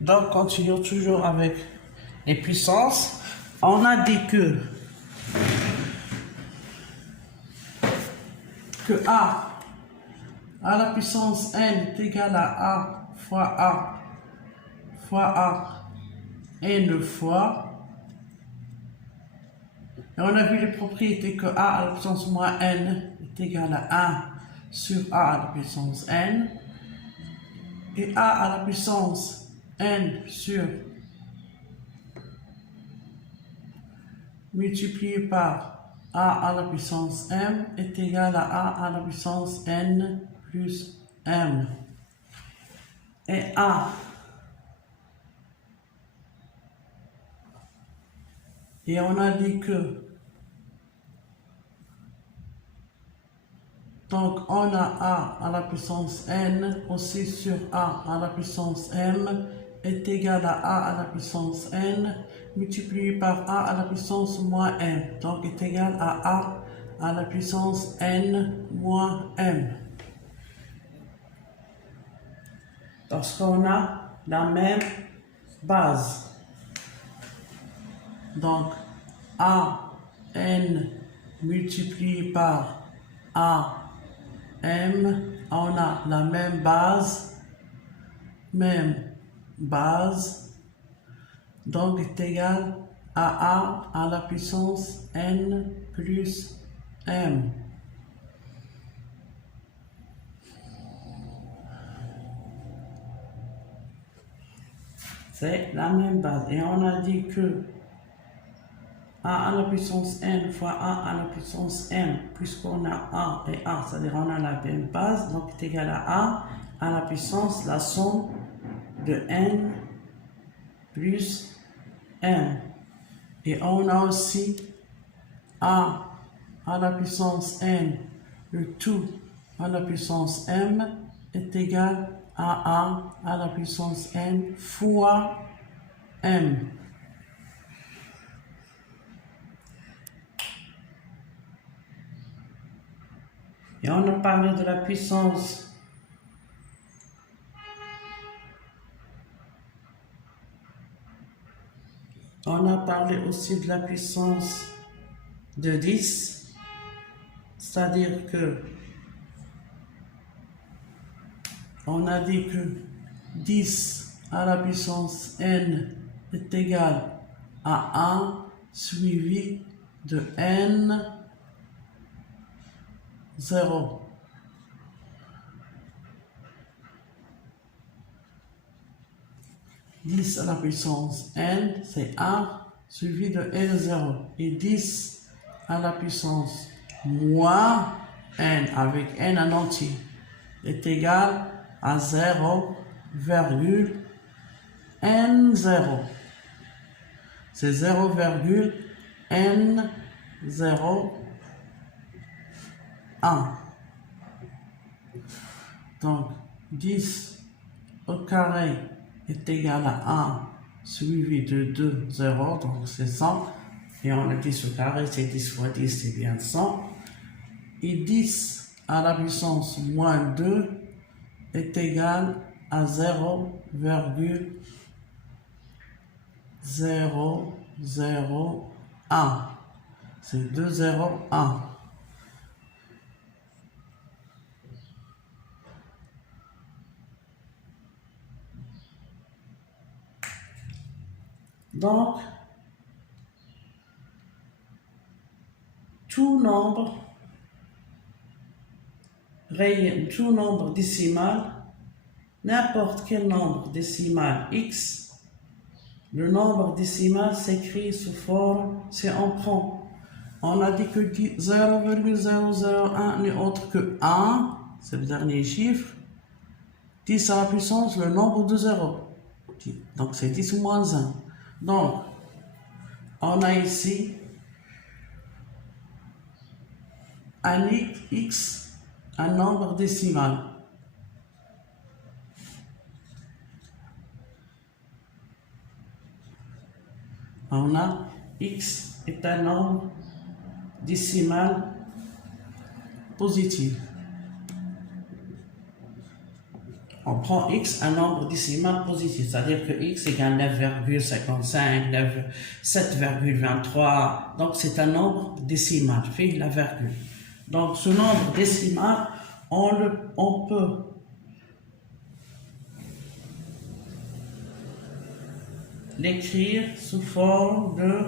Donc, continuons toujours avec les puissances. On a dit que A à la puissance n est égal à A fois A n fois. Et on a vu les propriétés que A à la puissance moins n est égal à 1 sur A à la puissance n. Et A à la puissance n sur multiplié par A à la puissance m est égal à A à la puissance n plus m. Et A et on a dit que donc on a A à la puissance n aussi sur A à la puissance m est égal à A à la puissance n multiplié par A à la puissance moins m. Donc est égal à A à la puissance n moins m. Parce qu'on a la même base. Donc A n multiplié par A m, on a la même base, donc est égal à A à la puissance n plus m. C'est la même base. Et on a dit que A à la puissance n fois A à la puissance m, puisqu'on a A et A, c'est-à-dire on a la même base, donc est égal à la puissance, la somme de n plus m. Et on a aussi A à la puissance n, le tout à la puissance m est égal à la puissance n fois m. Et on a parlé de la puissance on a parlé aussi de la puissance de 10, c'est-à-dire que on a dit que 10 à la puissance n est égal à 1 suivi de n 0. Dix à la puissance n, c'est 1 suivi de n0. Et 10 à la puissance moins n, avec n en entier, est égal à 0,n0. C'est 0,n01. Donc 10 au carré est égal à 1 suivi de 2 0, donc c'est 100. Et on a 10 au carré, c'est 10 fois 10, c'est bien 100. Et 10 à la puissance moins 2 est égal à 0,001. C'est 2,01. Donc, tout nombre décimal, n'importe quel nombre décimal x, le nombre décimal s'écrit sous forme, on a dit que 0,001 n'est autre que 1, c'est le dernier chiffre, 10 à la puissance, le nombre de 0. Donc c'est 10 moins 1. Donc, on a ici un x, un nombre décimal. On a x est un nombre décimal positif. On prend x, un nombre décimal positif, c'est-à-dire que x égale 9,55, 7,23, donc c'est un nombre décimal, fait la virgule. Donc ce nombre décimal, on peut l'écrire sous forme de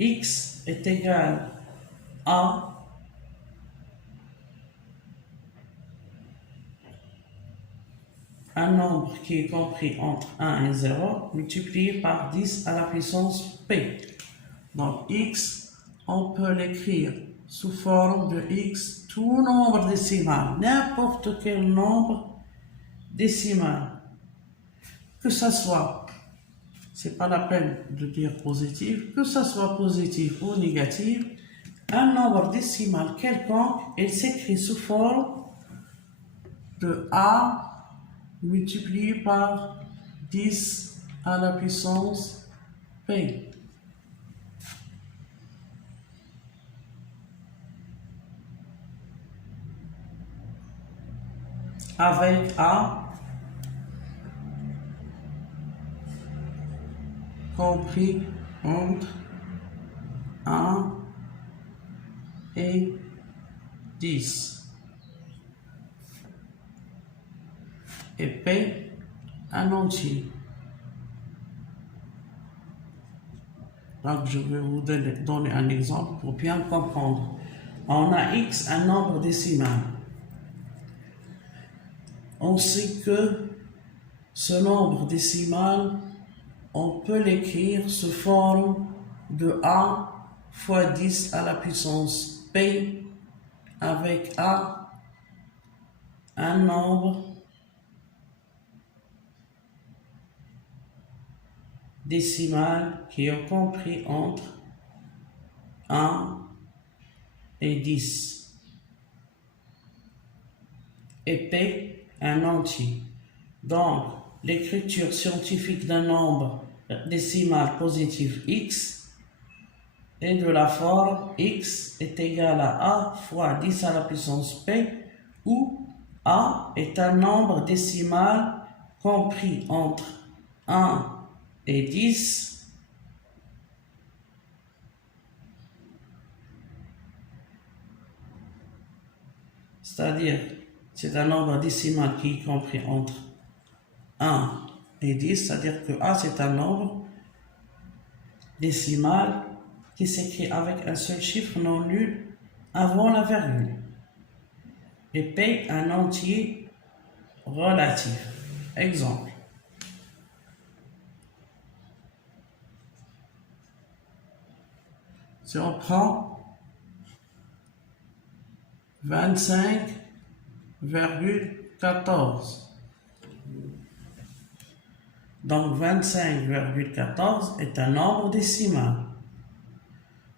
x est égal à un nombre qui est compris entre 1 et 0 multiplié par 10 à la puissance p. Donc x, on peut l'écrire sous forme de x, tout nombre décimal, n'importe quel nombre décimal, que ça soit, c'est pas la peine de dire positif, que ça soit positif ou négatif, un nombre décimal quelconque, il s'écrit sous forme de a multiplié par 10 à la puissance p. Avec a compris entre 1 et 10. Et P un entier. Donc je vais vous donner un exemple pour bien comprendre. On a x, un nombre décimal. On sait que ce nombre décimal, on peut l'écrire sous forme de a fois 10 à la puissance p, avec a un nombre décimal qui est compris entre 1 et 10. Et p un entier. Donc, l'écriture scientifique d'un nombre décimal positif x est de la forme x est égal à a fois 10 à la puissance p, où a est un nombre décimal compris entre 1 et 10, c'est-à-dire c'est un nombre décimal qui est compris entre 1 et 10, c'est-à-dire que a c'est un nombre décimal qui s'écrit avec un seul chiffre non nul avant la virgule. Et P un entier relatif. Exemple. Si on prend 25,14. Donc 25,14 est un nombre décimal.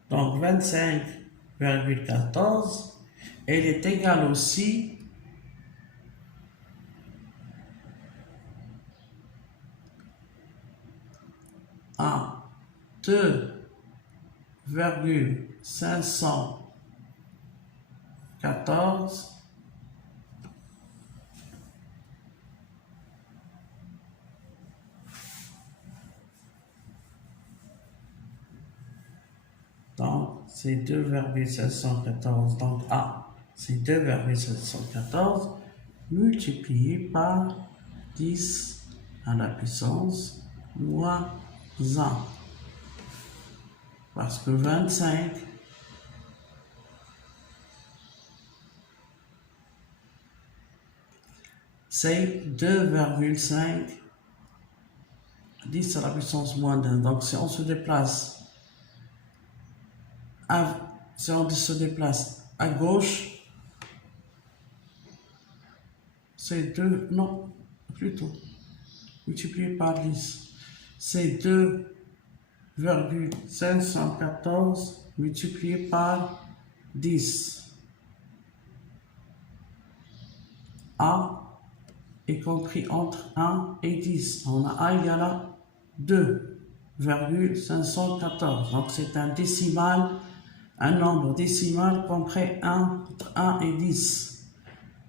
Donc 25,14, elle est égale aussi à 2,514 donc c'est 2,714, donc A c'est 2,714 multiplié par 10 à la puissance moins 1, parce que 25 c'est 2,5 10 à la puissance moins 1. Donc si on se déplace à gauche, c'est 2, non, plutôt, multiplié par 10. C'est 2,514 multiplié par 10. A est compris entre 1 et 10. On a A égale à 2,514. Donc c'est un décimal, un nombre décimal compris entre 1 et 10.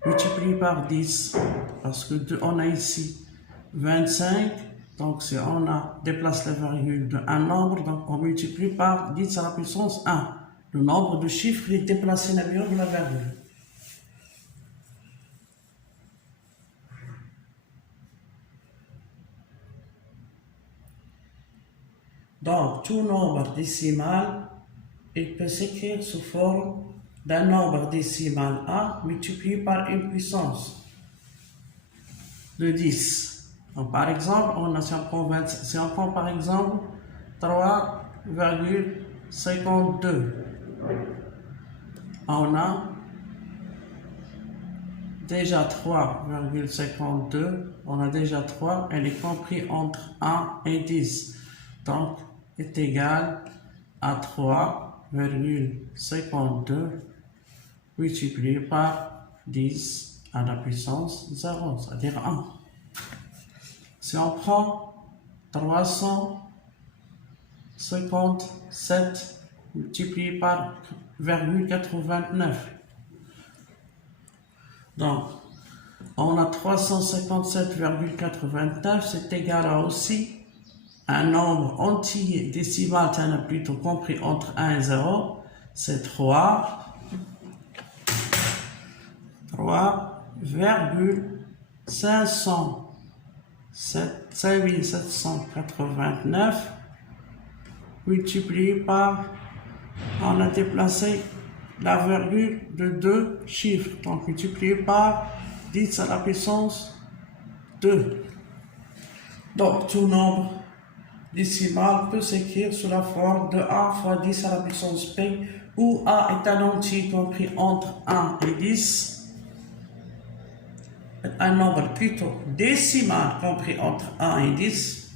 multiplié par 10, parce que on a ici 25, donc si on déplace la virgule d'un nombre, donc on multiplie par 10 à la puissance 1. Le nombre de chiffres est déplacé dans de la virgule. Donc, tout nombre décimal, il peut s'écrire sous forme d'un nombre décimal A multiplié par une puissance de 10. Donc, par exemple, si on prend par exemple 3,52, on a déjà 3,52, on a déjà 3, elle est comprise entre 1 et 10. Donc, est égal à 3,52 multiplié par 10 à la puissance 0, c'est-à-dire 1. Si on prend 357 multiplié par 0,89, donc on a 357,89, c'est égal à aussi un nombre entier décimal, plutôt compris entre 1 et 0, c'est 3,5789 multiplié par, on a déplacé la virgule de deux chiffres, donc multiplié par 10 à la puissance 2. Donc tout nombre décimal peut s'écrire sous la forme de A fois 10 à la puissance P, où A est un entier compris entre 1 et 10, un nombre plutôt décimal compris entre 1 et 10,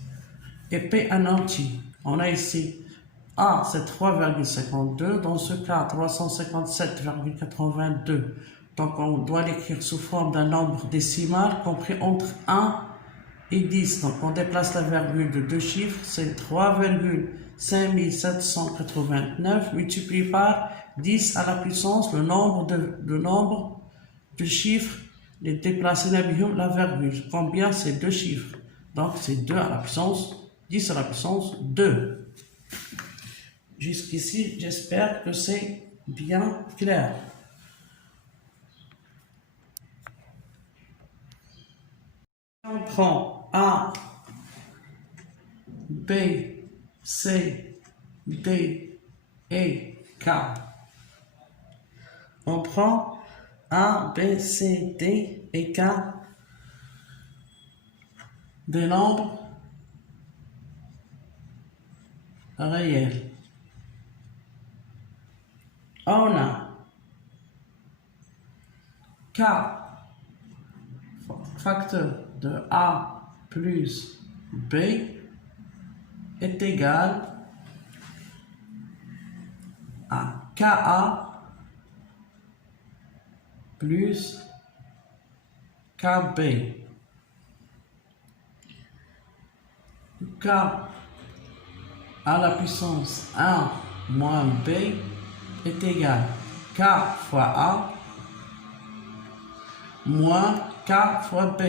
et P un entier. On a ici A, c'est 3,52, dans ce cas 357,82, donc on doit l'écrire sous forme d'un nombre décimal compris entre 1 et 10, donc on déplace la virgule de deux chiffres, c'est 3,5789 multiplié par 10 à la puissance, le nombre de chiffres, les déplacer la virgule. Combien? C'est deux chiffres, donc c'est 2 à la puissance, 10 à la puissance 2. Jusqu'ici, j'espère que c'est bien clair. On prend A, B, C, D et K. On prend A, B, C, D et K des nombres réels. On a K, facteur de A plus B, est égal à KA plus KB. K à la puissance 1 moins B est égal à K fois A moins K fois B.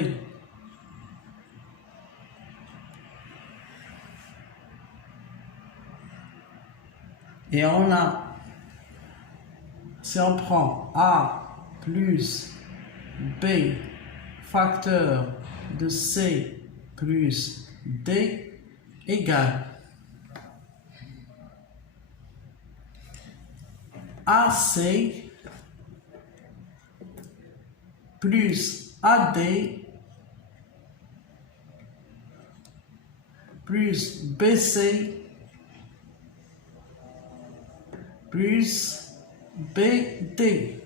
Et on a, si on prend A plus B facteur de C plus D égale AC plus AD plus BC plus BD.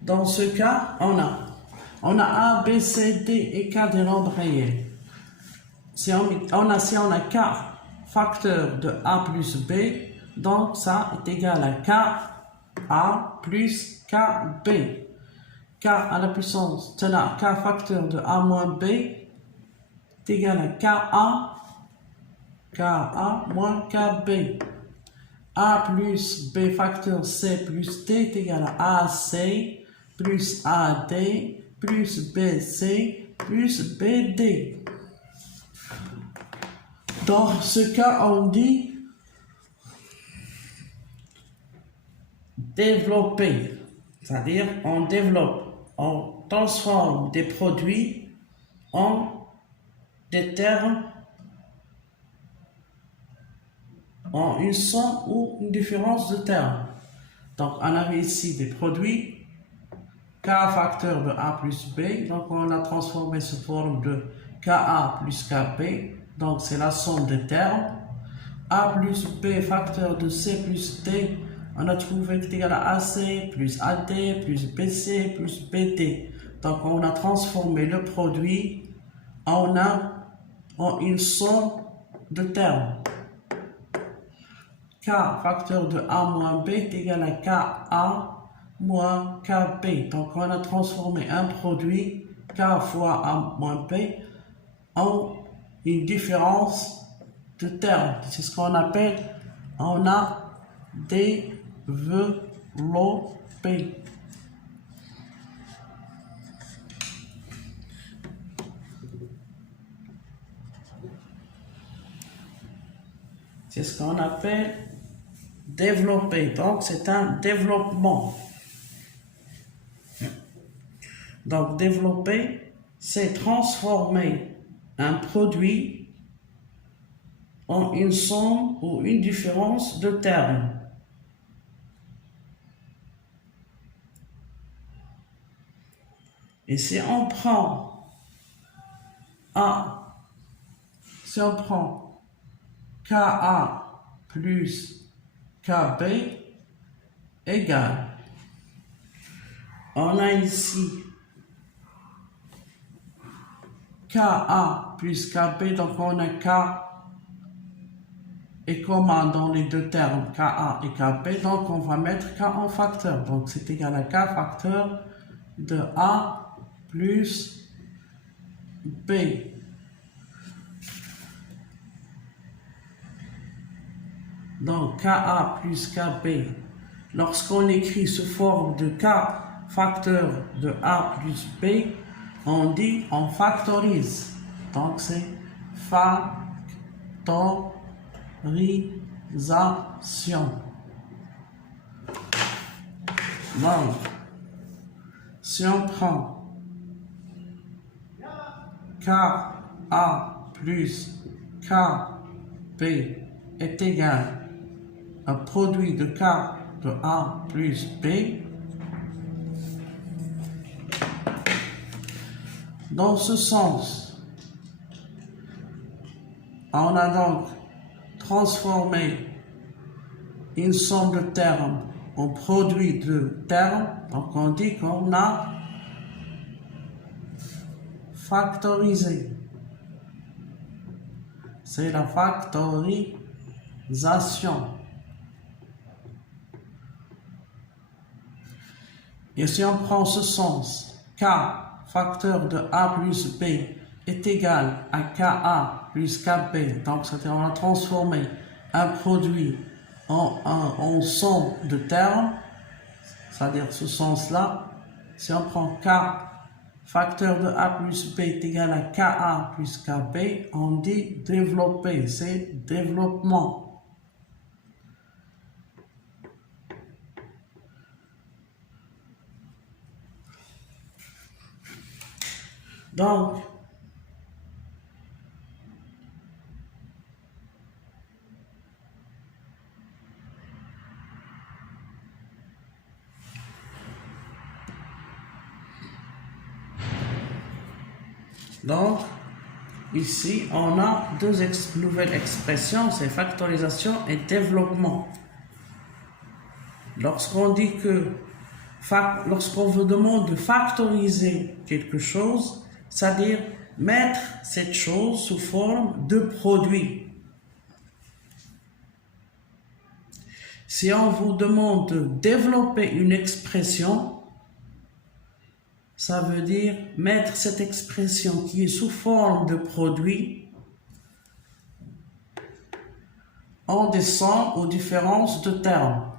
Dans ce cas, on a A, B, C, D et K des nombres réels. Si on a K facteur de A plus B, donc ça est égal à K A plus K B. K à la puissance, K facteur de A moins B est égal à KA KA moins KB. A plus B facteur C plus D est égal à AC plus AD plus BC plus BD. Dans ce cas, on dit développer, c'est-à-dire on développe, on transforme des produits en des termes, en une somme ou une différence de termes. Donc on avait ici des produits, K facteur de A plus B, donc on l'a transformé sous forme de KA plus KB, donc c'est la somme des termes. A plus B facteur de C plus D, on a trouvé que c'est égal à AC plus AD plus BC plus BD. Donc on a transformé le produit en une somme de termes. K facteur de A moins B est égal à KA moins KB. Donc on a transformé un produit K fois A moins B en une différence de termes. C'est ce qu'on appelle, on a développé. C'est ce qu'on appelle développer. Donc c'est un développement. Donc développer, c'est transformer un produit en une somme ou une différence de termes. Et si on prend KA plus KB égale, on a ici KA plus KB, donc on a K est commun dans les deux termes KA et KB, donc on va mettre K en facteur, donc c'est égal à K facteur de A plus B. Donc KA plus KB, lorsqu'on écrit sous forme de K facteur de A plus B, on dit on factorise. Donc c'est factorisation. Donc si on prend KA plus KB est égal à produit de K de A plus B, dans ce sens, on a donc transformé une somme de termes en produit de termes, donc on dit qu'on a factorisé. C'est la factorisation. Et si on prend ce sens, K facteur de A plus B est égal à KA plus KB, donc c'est-à-dire on a transformé un produit en somme de termes, c'est-à-dire ce sens-là, si on prend K facteur de A plus B est égal à KA plus KB, on dit développer, c'est développement. Donc, ici, on a deux nouvelles expressions, c'est factorisation et développement. Lorsqu'on dit que, lorsqu'on vous demande de factoriser quelque chose, c'est-à-dire mettre cette chose sous forme de produit. Si on vous demande de développer une expression, ça veut dire mettre cette expression qui est sous forme de produit ont des sommes ou différences de termes.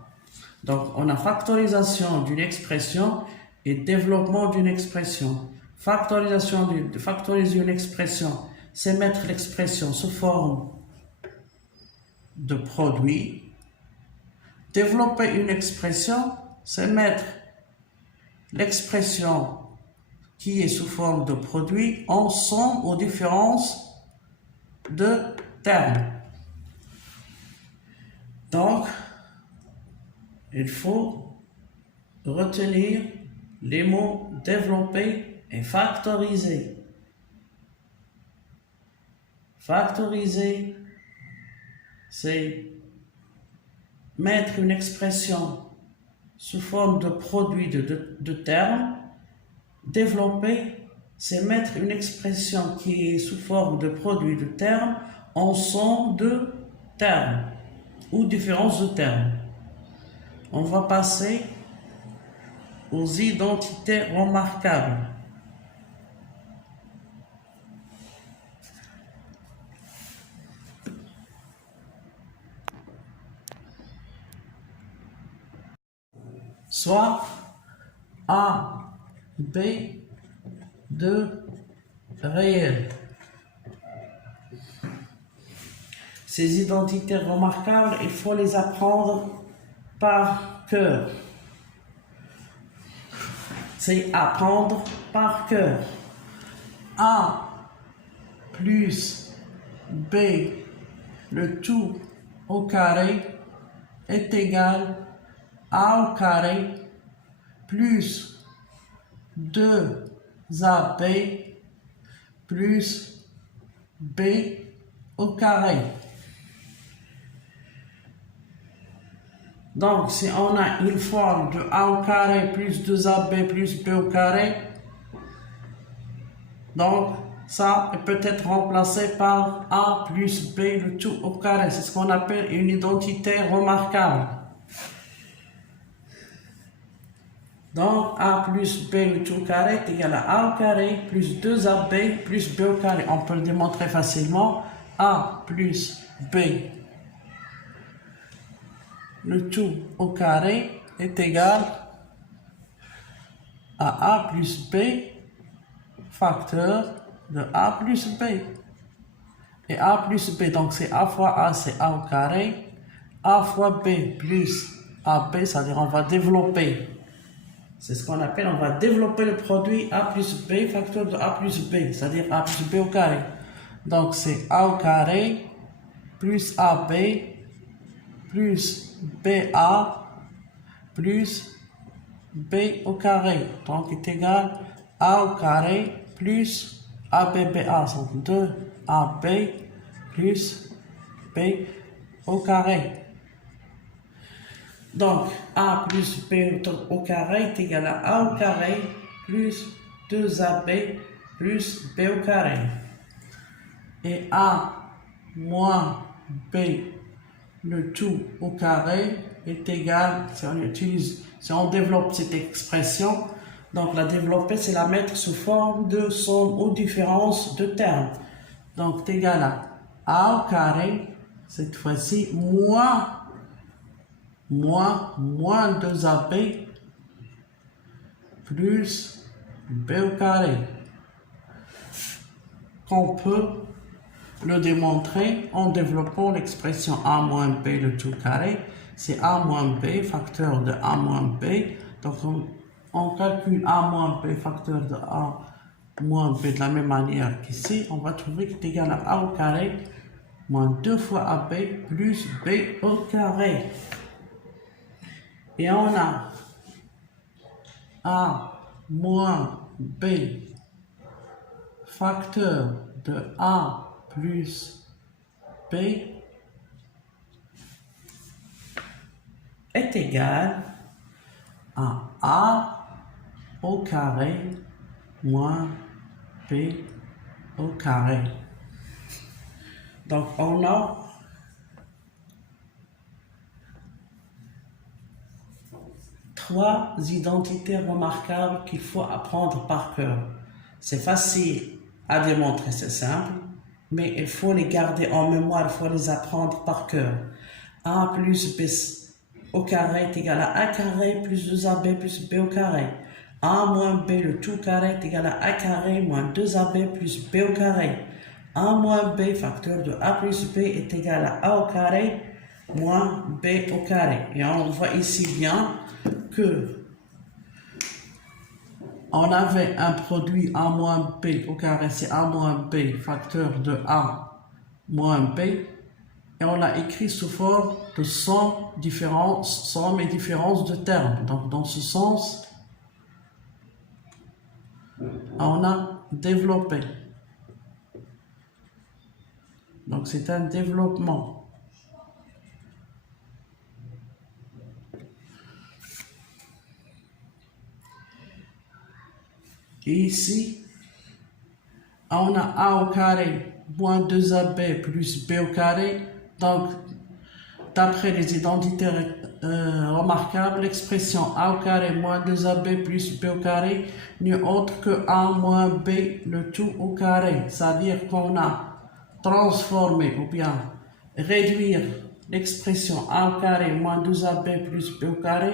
Donc, on a factorisation d'une expression et développement d'une expression. Factoriser une expression, c'est mettre l'expression sous forme de produit. Développer une expression, c'est mettre l'expression qui est sous forme de produit en somme ou différence de termes. Donc, il faut retenir les mots développer et factoriser. Factoriser, c'est mettre une expression sous forme de produit de termes. Développer, c'est mettre une expression qui est sous forme de produit de termes en somme de termes ou différence de termes. On va passer aux identités remarquables. Soit A, B, de réel. Ces identités remarquables, il faut les apprendre par cœur. C'est apprendre par cœur. A plus B, le tout au carré, est égal à au carré plus 2AB plus B au carré. Donc, si on a une forme de A au carré plus 2AB plus B au carré, donc ça peut être remplacé par A plus B le tout au carré. C'est ce qu'on appelle une identité remarquable. Donc, A plus B le tout au carré est égal à A au carré plus 2AB plus B au carré. On peut le démontrer facilement. A plus B le tout au carré est égal à A plus B facteur de A plus B. Et A plus B, donc c'est A fois A, c'est A au carré. A fois B plus AB, c'est-à-dire on va développer. C'est ce qu'on appelle, on va développer le produit A plus B facteur de A plus B, c'est-à-dire A plus B au carré. Donc c'est A au carré plus AB plus BA plus B au carré. Donc est égal A au carré plus ABBA, donc 2AB plus B au carré. Donc, A plus B au carré est égal à A au carré plus 2AB plus B au carré. Et A moins B, le tout au carré, est égal, si on développe cette expression, donc la développer, c'est la mettre sous forme de somme ou différence de termes. Donc, c'est égal à A au carré, cette fois-ci, moins 2AB plus B au carré. Qu'on peut le démontrer en développant l'expression A moins B le tout carré. C'est A moins B facteur de A moins B. Donc on calcule A moins B facteur de A moins B de la même manière qu'ici. On va trouver qu'il est égal à A au carré moins 2 fois AB plus B au carré. Et on a A moins B facteur de A plus B est égal à A au carré moins B au carré. Donc on a trois identités remarquables qu'il faut apprendre par cœur. C'est facile à démontrer, c'est simple, mais il faut les garder en mémoire, il faut les apprendre par cœur. A plus B au carré est égal à A carré plus 2AB plus B au carré. A moins B le tout carré est égal à A carré moins 2AB plus B au carré. A moins B facteur de A plus B est égal à A au carré moins B au carré. Et on voit ici bien que on avait un produit A moins B au carré, c'est A moins B facteur de A moins B. Et on l'a écrit sous forme de somme et différence de termes. Donc dans ce sens, on a développé. Donc c'est un développement. Et ici, on a A au carré moins 2AB plus B au carré. Donc, d'après les identités remarquables, l'expression A au carré moins 2AB plus B au carré n'est autre que A moins B le tout au carré. C'est-à-dire qu'on a transformé ou bien réduire l'expression A au carré moins 2AB plus B au carré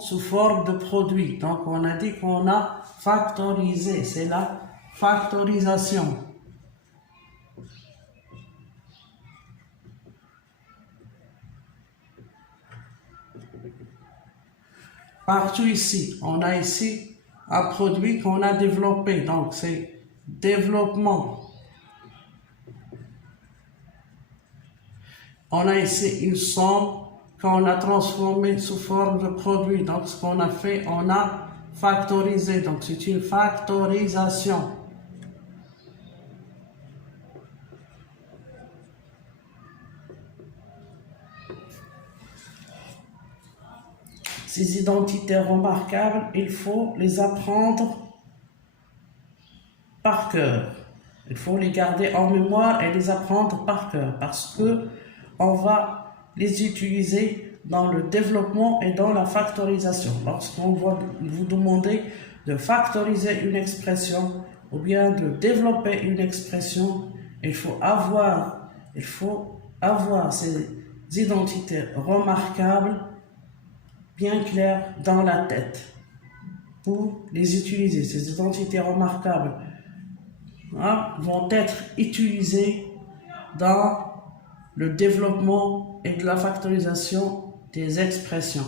sous forme de produit. Donc on a dit qu'on a factorisé, c'est la factorisation. Partout ici, on a ici un produit qu'on a développé, donc c'est développement. On a ici une somme qu'on a transformée sous forme de produit. Donc ce qu'on a fait, on a factorisé. Donc c'est une factorisation. Ces identités remarquables, il faut les apprendre par cœur. Il faut les garder en mémoire et les apprendre par cœur parce que on va les utiliser dans le développement et dans la factorisation. Lorsqu'on va vous demander de factoriser une expression ou bien de développer une expression, il faut avoir ces identités remarquables bien claires dans la tête pour les utiliser. Ces identités remarquables vont être utilisées dans le développement et de la factorisation des expressions.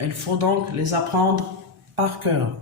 Il faut donc les apprendre par cœur.